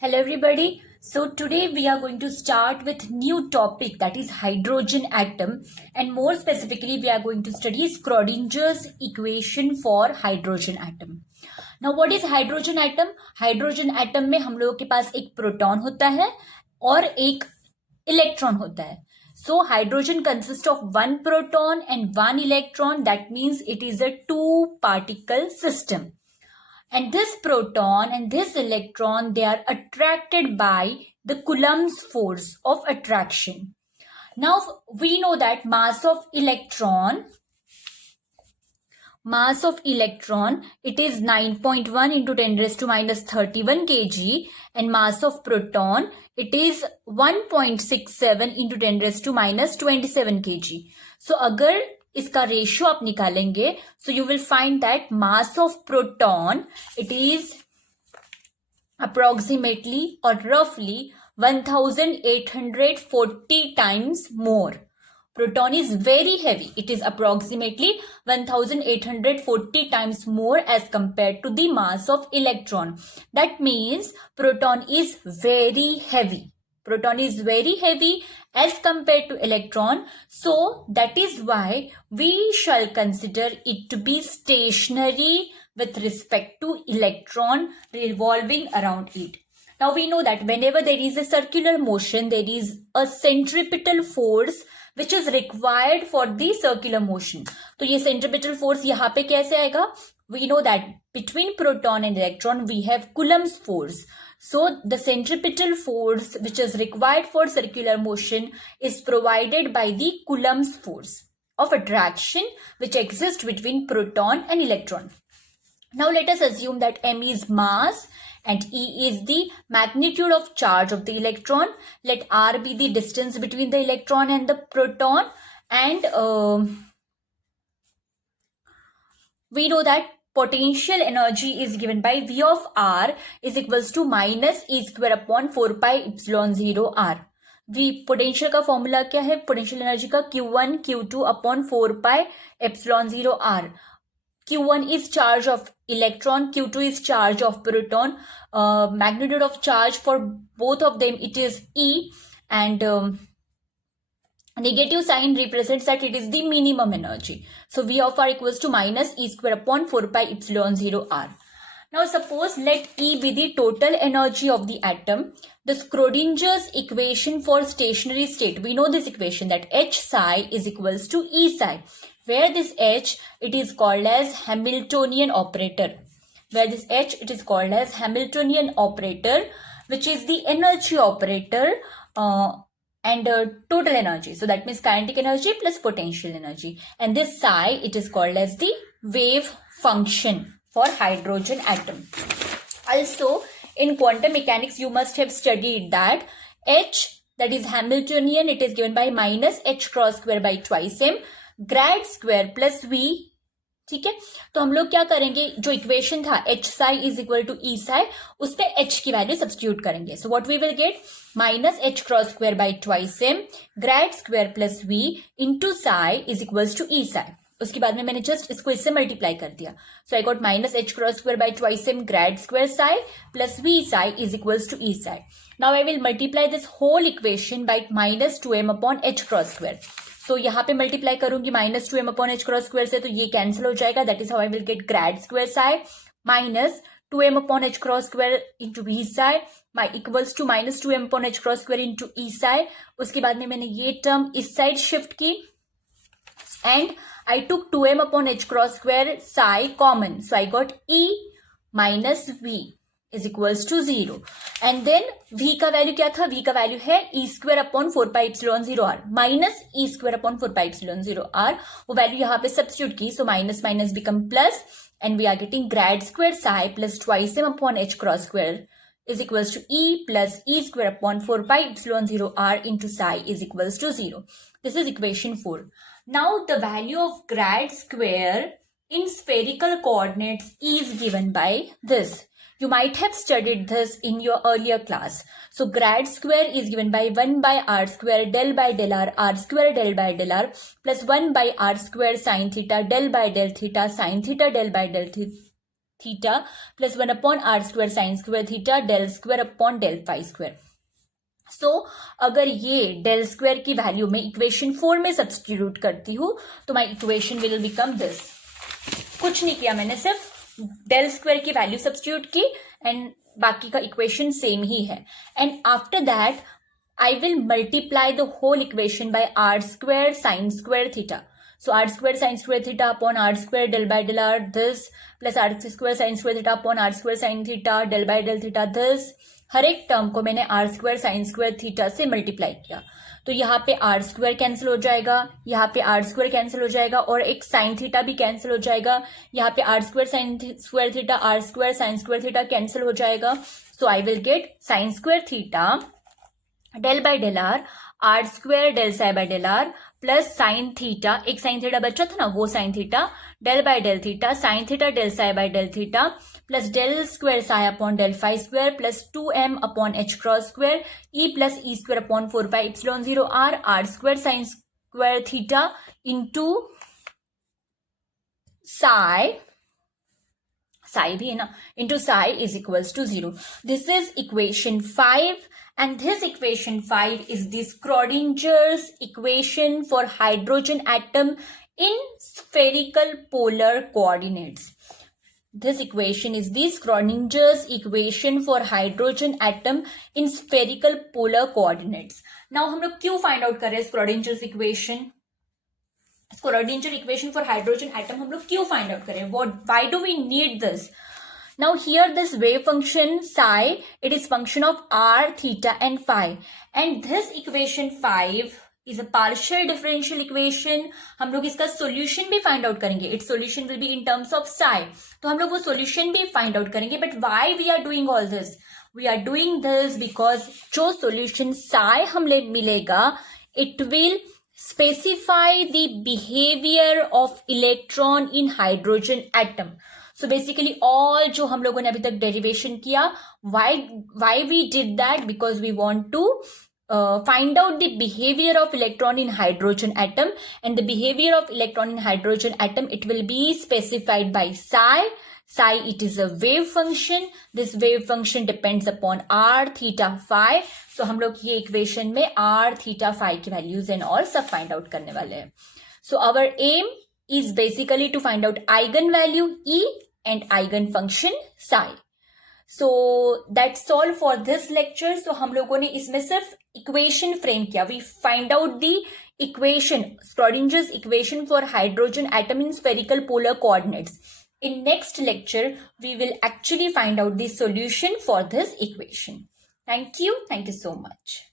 Hello everybody. So today we are going to start with new topic, that is hydrogen atom, and more specifically we are going to study Schrodinger's equation for hydrogen atom. Now what is hydrogen atom? Hydrogen atom में हम लोगों के पास एक proton होता है और एक electron होता है. So hydrogen consists of one proton and one electron. That means it is a two particle system. And this proton and this electron, they are attracted by the Coulomb's force of attraction. Now we know that mass of electron, it is 9.1 into 10 raised to minus 31 kg, and mass of proton, it is 1.67 into 10 raised to minus 27 kg. So अगर इसका ratio आप निकालेंगे, so you will find that mass of proton it is approximately और रफली 1840 times more. Proton is very heavy. It is approximately 1840 times more as compared to the mass of electron. That means proton is very heavy. Proton is very heavy as compared to electron. So that is why we shall consider it to be stationary with respect to electron revolving around it. Now we know that whenever there is a circular motion, there is a centripetal force which is required for the circular motion. तो ये centripetal force यहाँ पे कैसे आएगा? We know that between proton and electron we have Coulomb's force. So the centripetal force which is required for circular motion is provided by the Coulomb's force of attraction which exists between proton and electron. Now let us assume that m is mass and E is the magnitude of charge of the electron. Let R be the distance between the electron and the proton, and we know that potential energy is given by V of R is equals to minus E square upon 4 pi epsilon 0 R. V potential का formula क्या है? Potential energy का Q1 Q2 upon 4 pi epsilon 0 R. Q1 is charge of electron, Q2 is charge of proton. Magnitude of charge for both of them, it is E, and negative sign represents that it is the minimum energy. So V of R equals to minus E square upon 4 pi epsilon 0 R. Now suppose let E be the total energy of the atom. The Schrodinger's equation for stationary state, we know this equation that H psi is equals to E psi. Where this H, it is called as Hamiltonian operator. Where this H, it is called as Hamiltonian operator, which is the energy operator and total energy. So that means kinetic energy plus potential energy. And this psi, it is called as the wave function for hydrogen atom. Also, in quantum mechanics, you must have studied that H, that is Hamiltonian, it is given by minus H cross square by twice m. Grad square plus V. ठीक है, तो हम लोग क्या करेंगे, जो equation था H psi is equal to E psi, उसमें एच की वैल्यू सब्स्टिट्यूट करेंगे. So what we will get minus H cross square by twice M grad square plus V into psi is equals to E psi. उसके बाद में मैंने just इसको इससे multiply कर दिया. So I got minus H cross square by twice M grad square psi plus V psi is equals to E psi. Now I will multiply this whole equation by minus 2m upon H cross square. So यहाँ पे multiply करूंगी minus 2m upon H cross square से, तो ये cancel हो जाएगा. That is how I will get grad square psi minus 2m upon H cross square into V psi equals to minus 2m upon H cross square into E psi. उसके बाद में मैंने ये टर्म इस side shift की and I took 2m upon H cross square psi common. So I got E minus V is equals to 0. And then v का वैल्यू क्या था? v का वैल्यू है e square upon 4 pi epsilon 0 r minus e square upon 4 pi epsilon 0 r. वो value यहाँ पे सब्स्टिट्यूट की, so minus minus become plus and we are getting grad square psi plus twice m upon H cross square is equals to e plus e square upon 4 pi epsilon 0 r into psi is equals to 0. This is equation 4. Now the value of grad square in spherical coordinates is given by this. You might have studied this in your earlier class. So grad square is given by 1 by r square del by del r square del by del r plus 1 by r square sin theta del by del theta sin theta del by del theta theta plus 1 upon R square sine square theta del square upon del phi square. So अगर ये del square की value में equation 4 में substitute करती हूँ तो my equation will become this. कुछ नहीं किया मैंने, सिर्फ डेल स्क्वायर की वैल्यू सब्स्टिट्यूट की एंड बाकी का इक्वेशन सेम ही है. And after that I will multiply the whole equation by r square sin square theta. So r square sin square theta upon r square del by del r this plus r square sin square theta upon r square sin theta del by del theta this. हर एक term को मैंने r square sin square theta से multiply किया तो यहाँ पे r square cancel हो जाएगा, यहाँ पे r square कैंसिल हो जाएगा और एक sin theta भी कैंसिल हो जाएगा. यहाँ पे r square sin square theta r square sin square theta cancel हो जाएगा. So I will get sin square theta del by del r square del psi by del r plus sine theta, एक sine theta बचा था ना वो sine theta, del by del theta sine theta del psi by del theta plus del square psi upon del phi square plus 2m upon h cross square E plus e square upon 4 pi epsilon 0 are square sine square theta into psi भी है ना, into psi is equals to 0. This is equation 5 and this equation 5 is the Schrodinger's equation for hydrogen atom in spherical polar coordinates. This equation is the Schrodinger's equation for hydrogen atom in spherical polar coordinates. Now हम लोग क्यों find out कर रहे हैं Schrodinger's equation? Schrodinger equation for hydrogen atom हम लोग क्यों find out कर रहे हैं? Why do we need this? Now here this wave function psi, it is function of r, theta and phi. And this equation 5 is a partial differential equation. हम लोग इसका solution भी find out करेंगे. Its solution will be in terms of psi. तो हम लोग वो solution भी find out करेंगे. But why we are doing all this? We are doing this because जो solution psi हमले मिलेगा, it will specify the behavior of electron in hydrogen atom. So basically all जो हम लोगों ने अभी तक derivation किया, why we did that? Because we want to find out the behavior of electron in hydrogen atom, and the behavior of electron in hydrogen atom, it will be specified by psi. Psi, it is a wave function. This wave function depends upon r, theta, phi. So हम लोग ये equation में r, theta, phi की values and all सब find out करने वाले हैं. So our aim is basically to find out eigenvalue E and eigenfunction psi. So that's all for this lecture. So हम लोगों ने इसमें सिर्फ equation frame किया. We find out the equation, Schrodinger's equation for hydrogen atom in spherical polar coordinates. In next lecture, we will actually find out the solution for this equation. Thank you so much.